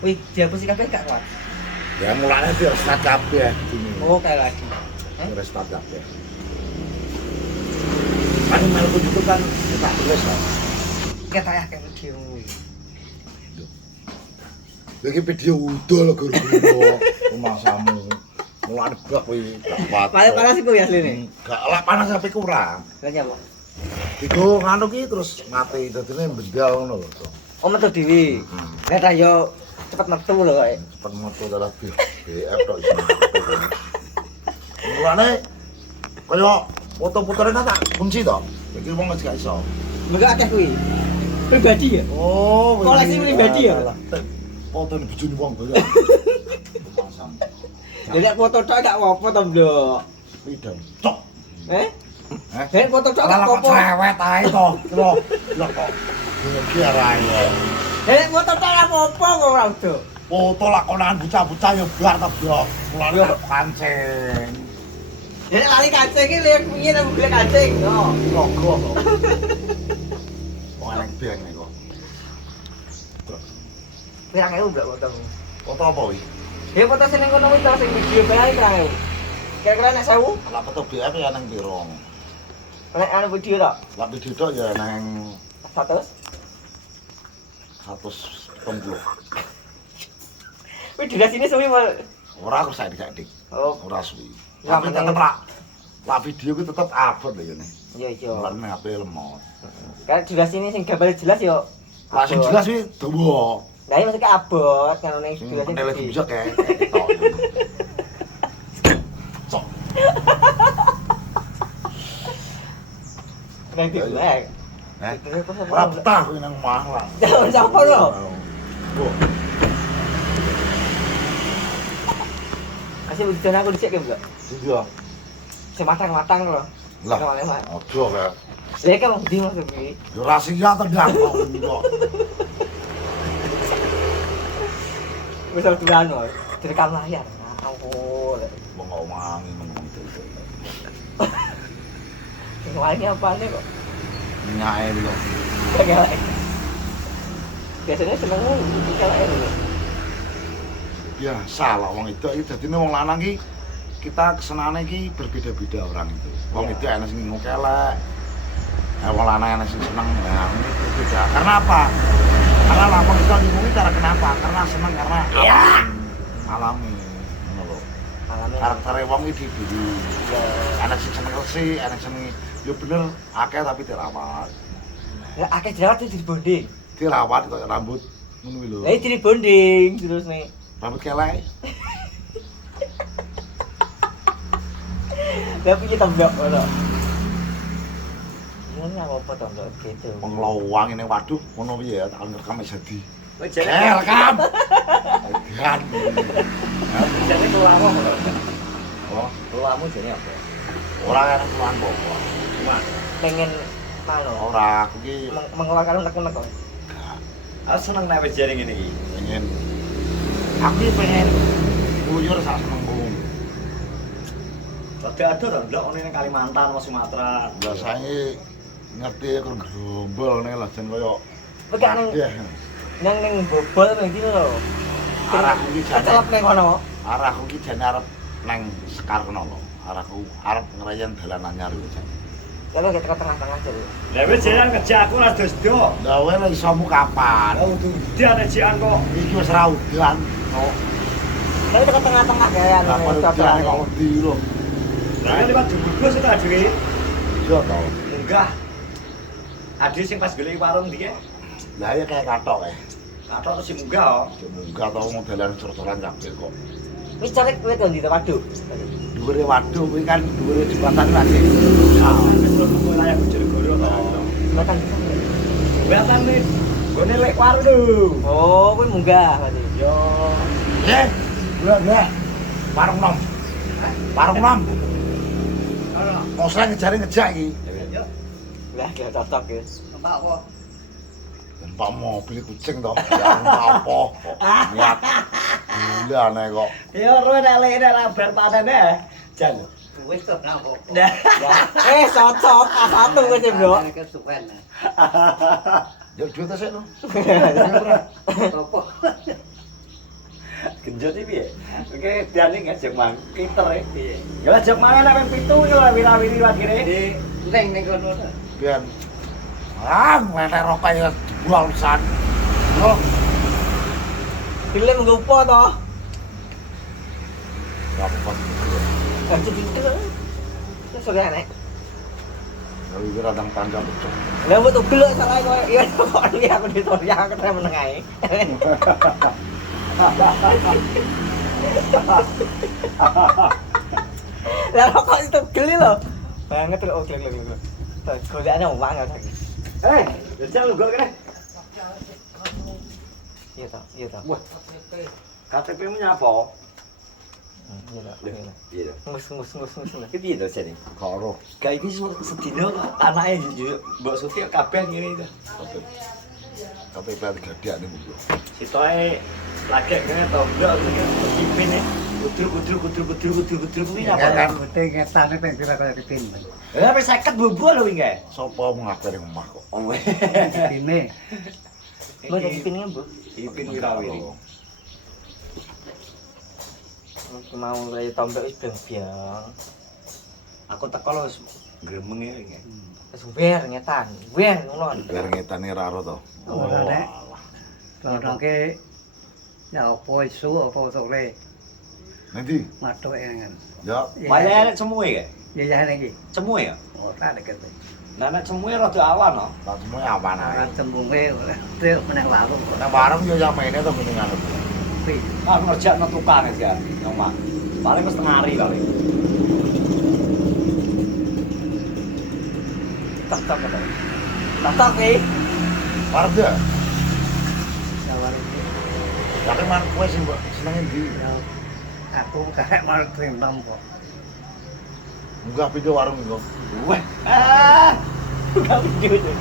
Wih, dihapus kabeh gak kuat. Ya mulanya dia restart kabeh. Oh, kayak lagi. Restart kabeh. Kan melku YouTube kan tak tulis kan. Ketok ya kayak video. Lagi video udol guru-guru rumahmu. Mulane bak kuwi gak kuat. Panas iku ya asline. Gak lah panas sampai kurang. Lah nyapa? Iku nganu ki terus mati dadine bendal ngono lho. Oh, metu dhewe. Nek ta yo cepet metu lho kok. Cepet metu dalah BF tok iso. Mulane kaya foto-fotone tak kunci to. Iki wong wis gak iso. Enggak akeh kuwi. Pribadi ya? Oh, koleksi pribadi ya? Foto bojone wong kaya. Pasang. Jadi foto tok gak apa-apa to, Blok. Pidang. Cok. Heh, foto tok gak apa-apa. Cewek ae to. Lho, lho kok. Iki arae. Heh, foto tok gak apa-apa kok ora udo. Foto lakonan bocah-bocah yo bar to, Bro. Mulane yo kancing. Jadi lali kancing iki lihat punya nang beli kancing. Yo, Logo to. Wong enek beng nek kok. pirang ewu blok foto. Foto apa wi? Ya foto sing ning kono kuwi to sing video bae pirang ewu. Kira-kira nek 1000, Lah foto BF ya nang piro? nek anu video tok Lah video tok ya nang 100. 170. Wih, durasine suwi mal. Ora aku saiki. Oh, Ora suwi. Ya, Tapi penting. tetep lah video ku tetep abot lho ngene. iya iya. Mulane HP lemot. Kan durasine sing gambar jelas yo. Lah sing jelas kuwi dawa. Lah iki maksudnya abot kan ning Sing durasine. penele bisa kayak ketok. Cok. Nek dilek. Ora betah kuwi nang omah lah. Ya sapa lho? Oh, Kasih bujone aku dhisik ke, Blok. iya. Sing matang-matang lho. Lah, Lewat-lewat. ojo kayak. Lah kan wong ndi maksud iki? Yo ra sia tendang kok. Wis tuan lho. Direkam layar. Oh, Wong omangi meneng itu. sing lainnya apane kok? Nyae lho. Kayak biasanya seneng iki kelek lho. Biasa lah wong itu dadine wong lanang ki kita kesenane ki berbeda-beda orang itu. Wong itu ana sing ngokelek. Wong lanang ana sing seneng. Nah, ini berbeda. Karena apa? Karena lapor itu ngomongin cara kenapa? Karena seneng karena alami. Ngono lho. Alame. Karakter wong iki diri. Ana sing seneng resi, ana sing yo bener akeh tapi dirawat. Lah akeh jerawat itu dibonding. Dirawat kok rambut ngono kuwi lho. Lah iki dibonding terus nih. Rambut kelek. Lah piye to, Blok? Ngono. Ini apa to, Blok? Gitu. Wong lawang ini waduh ngono piye ya tak rekam wis jadi. Wis jane Rekam. Edan. jane keluarmu kok. Oh, Keluarmu jane apa? ora kan keluar kok. Cuma Pengen mano. ora aku ki Mengeluarkan unek-unek kok. Aku seneng nek wis jare ngene iki. pengen aku ki pengen buyur sak senengku. Ada to ndelok ngene ning Kalimantan, Mas Sumatera. Lah saiki ngerti aku gerombol nih lah jen koyo Kowe gak nang Iya. ning bobol nang ndi lho. Arahku ki jane Kecelep ning kono. arahku ki jane arep nang Sekar kono lho. Arahku arep ngerayan dalan anyar iki jane. Kalau kita ke tengah-tengah jadi. Lah wis jare ngejak aku ora dos-do. Lah kowe lek isomu kapan? Lah udah udan ejekan kok. Iki wis ra udan. Oh, Tapi ke tengah-tengah kayak apa udan kok wedi lho. Lah lewat dubus itu adewe. Iya to. Munggah. Ade sing pas golek warung ndi ke? Lah ya kayak katok kae. Katok terus si munggah. Munggah tau modelan cor-coran kabeh kok. wis cari kowe to ndi to waduk. Dhuwure waduk kuwi kan dhuwure jembatan lagi. Wis kok layak Bojonegoro to. Makan. Kelihatan nih. Gone lek warung lho. Oh, kowe munggah berarti. Yo. Gue warung nom. Warung nom. Oseng ngejari ngejak iki. Yo. Lah gak cocok ya. Tempat apa? Numpak mobil kucing to. Ya apa? Niat. Gila aneh kok. Yo ro nek lek nek bar panene. Jan. Wis to napa? Cocok A1 wis ya, Bro. Nek kesuwen. Ya duit sik no. Apa? genjot iki piye? Oke, diane ngajak mang, pinter e. Piye? Ya ajak mangan nek ping 7 iki lho wira-wiri wakire. Ning kono. Biar menek rokok ya dibuang pisan. Oh, Film nggopo to? dapat. Kanci pintu. Terus ora nek. Lalu kira dang tangga pecah. Lah betul gelek salah koyo iya kok iki aku ditorya aku terus meneng ae. Lah kok itu geli lho. Banget lho glek. Terus golekane omah enggak saiki. Jajal lu gol kene. Iya toh. Wah. KTP-mu nyapa? Iya toh. Iya. Ngus. Iki piye to jane? Karo. Kayak iki sedina anake Mbok Suti kabeh ngene to. Tapi berarti gadak nih bu. Sitoke lagi ngene to, ndak ipine. Kudur kuwi Iya, apa? kan? Penting ngetane pengen kira kaya dipin. Lah sampe 50 bubu lho wingi. Sopo mengaku ning omah kok. Oh. Dipine. Mbok tak dipinnya, Bu. Ipin wirawiri. Mau lagi tombak wis biang-biang. Aku teko lho wis gremeng e wingi. Wis wer ngetan. Wer ngono. Biar ngetane raro to. Ora nek. Lodongke ya opo isu opo sore Nanti, matuk engen. ya Wayah semue ya? Ya ya iki. Semue ya? Ora deket. Nah nek semue rada awan no. tak semua apa Ora naik. tembunge ora tek meneh lalu. Nah bareng yo jamene to mendingan. Pi. Aku ngerjakno tukang ya, nyoma. Paling wis tengah hari kali. Tak iki. Warga, Sawar tapi man kowe sing mbok senenge ndi? ya aku karek mal trendam kok. Munggah video warung iku. Wah. Bukan video itu.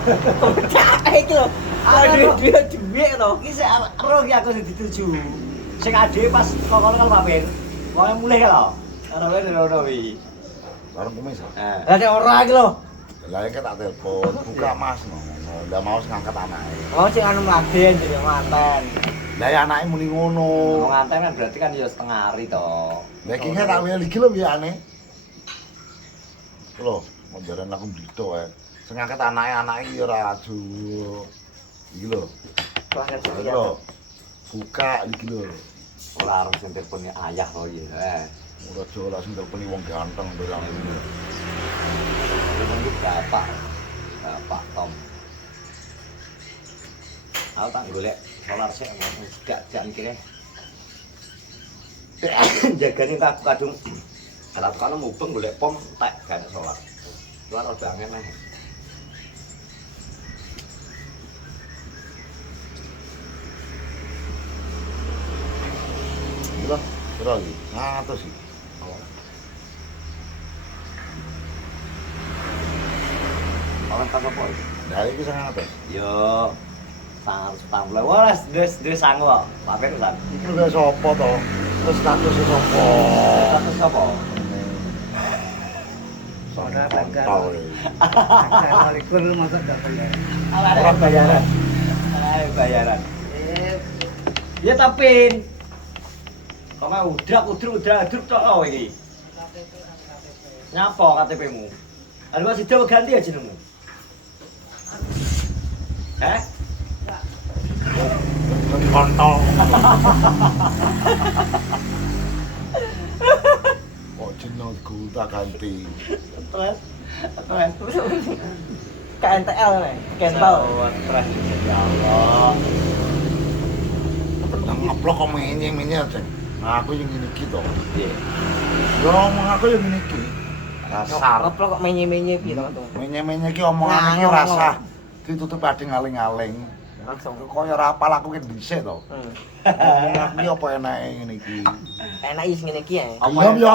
Cak iki lho. Aduh, duwe lho. Iki sik ero iki aku sing dituju. Sing ade pas kokono kan mampir. Wong mulih lho. Ana wae ngono wi. Warung kumis. Lah nek ora iki lho. Lah iki tak telepon, buka Mas ngono. Lah mau sing ngangkat anake. Oh sing anu mladen jenenge manten. Lah ya anake muni ngono. Wong nganten kan berarti kan ya setengah hari to. Lah iki tak wil iki lho biane. Lho, mau jalan aku blito wae. Sing ngangkat anake ya ora aju. Iki lho. Pelanggan Iki setia. lho. Buka iki lho. Ora harus sing teleponnya ayah to ya. Ora aja langsung teleponi wong ganteng barang ini. Ini bapak. Bapak Tom. Aku tak golek solar sik gak mikire. Jagane aku kadung kalau kan mubeng golek pom tak gak solar. Luar banget nih. Gila, ora iki. Ngatos iki. Kawan tak apa? Lah iki sing ngatos. Yo. Sangat tampil. Wah, des sangu kok. Papir kan. Iki lho sapa to? Terus status sapa? Status apa? Ora bangga. Kontol. Assalamualaikum maksud dak bayar. Ala bayaran. Ayo bayaran. Ya tapin. Kok mau udrak tok oh iki. Nyapa KTP-mu? Ada masih jauh ganti ya jenengmu? Kontol. Oh, jenengku tak ganti. Terus. KNTL nih, Kentol. Terus ya Allah. Nang ngeplok kok menye-menye, Ceng. Nah, aku yang ngene iki to. Iya. Yo ngomong aku yang ngene iki. Dasar. Ngeplok kok menye-menye piye to, Mas? Menye-menye iki omongan iki Nah, rasa ditutup ade ngaling-aling. Langsung. Kaya ora apal aku ki dhisik to. Ngomong aku iki apa enake ngene iki. Enak is ngene iki ya. Apa Iya yo,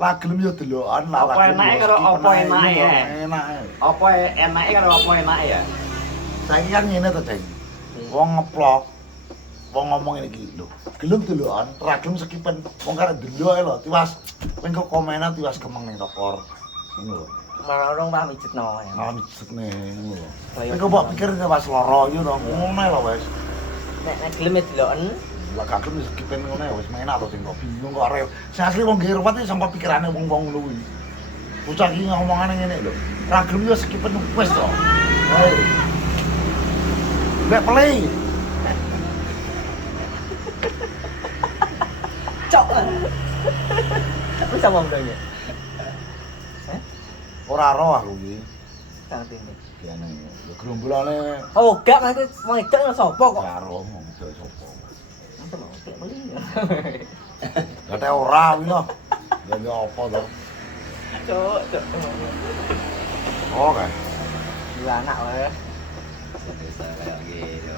lah gelem yo delokan lah. Apa enake karo apa enake ya? Enake. Apa enake karo apa enake ya? Saiki kan ngene to, Ceng. Wong ngeplok. Wong ngomong ngene iki lho. Gelem delokan, ora gelem sekipen. Wong karek delok ae lho, tiwas kowe kok komenan tiwas kemeng ning tokor. Ngono lho. Malah orang mah mijetno ya. Nang jesne ngono lho. Kaya Kowe kok pikir pas lara yo to, ngono lho wis. nek gelem deloken Lah gak gelem skipen ngono ya wis enak to sing kok bingung kok arep. Sing asli wong Gerwat iki sampe pikirane wong-wong ngono kuwi. Bocah iki ngomongane ngene lho. Ra gelem yo skipen wis to. Ayo. Lek play. Cok. Tapi sama mudanya. Ora roh aku iki. Kang Tini. Kene lho gerombulane Oh, gak nanti mau itu sapa kok? karo ngomong itu sapa. Nanti mau kayak beli. Lah teh ora kuwi lho. Lah ya apa to? Cok. Oh kan. Dua anak wae. Bisa kayak gitu.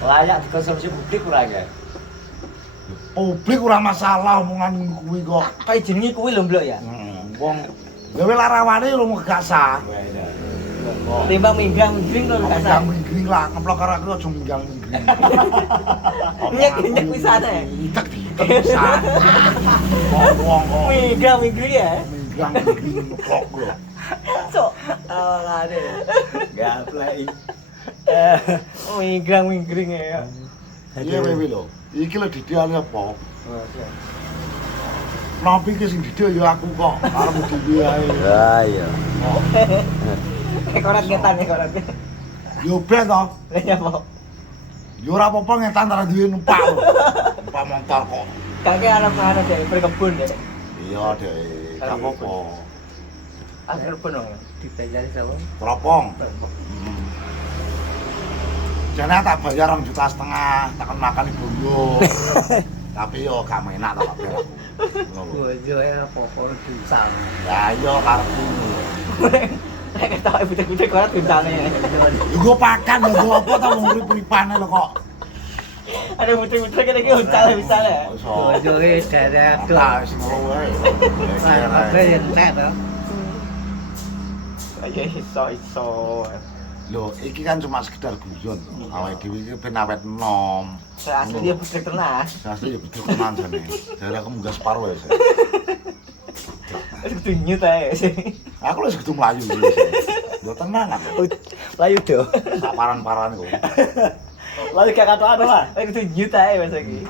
Layak dikonsumsi publik kurang ya? Publik ora masalah omongan ngono kuwi kok. Kayak jenenge kuwi lho, Blok ya. Wong gawe larawane lho mung gak sah. Timbang minggang mingling kok gak sah. Minggang minggring lah, ngeplok karo aku aja minggang minggring. Nyek wisata ya. Tak bisa. Wong kok Minggang mingling ya. minggang minggring ngeplok lho. Cok. Awalane. Gaplek. Minggang mingling ya. Iya wewe lho. Iki lho didiane apa? Nampi ki sing didil ya aku kok, arep dhewe ae. Ya iya. Korat ngetan ya korat. Yo ben to. Lah ya apa? Yo ora apa-apa ngetan ora duwe numpak lho. Numpak motor kok. Kakek anak-anak dari perkebun ya. Iya, Dek. Gak apa-apa. Akhir kebun dong. Dipelajari sama. Teropong. Jane tak bayar 2,5 juta, takon makan ibu yo. Tapi yo gak enak tak bayar aku. Bojo ya apa-apa dusang. Ya yo karepku. Nek ketok butek-butek korat bintangnya. Yo go pakan yo go apa ta wong urip-uripane lho kok. Ada butek-butek kene iki uncal bisa ya. Iso. Bojo e derek tuh. Ah, sing ngono wae. Apa yang entek to? Ayo iso. Lho, iki kan cuma sekedar guyon. Awake dhewe iki ben awet enom. Asli dia butek tenan. Asli ya betul tenan jane. Jare aku munggah separo ya. Wis kudu nyut ae sih. Aku lho kudu mlayu iki. Lho tenan aku. Layu do. Sak paran-paran kok. Lalu gak kata-kata lah. Wis kudu nyut ae wis iki.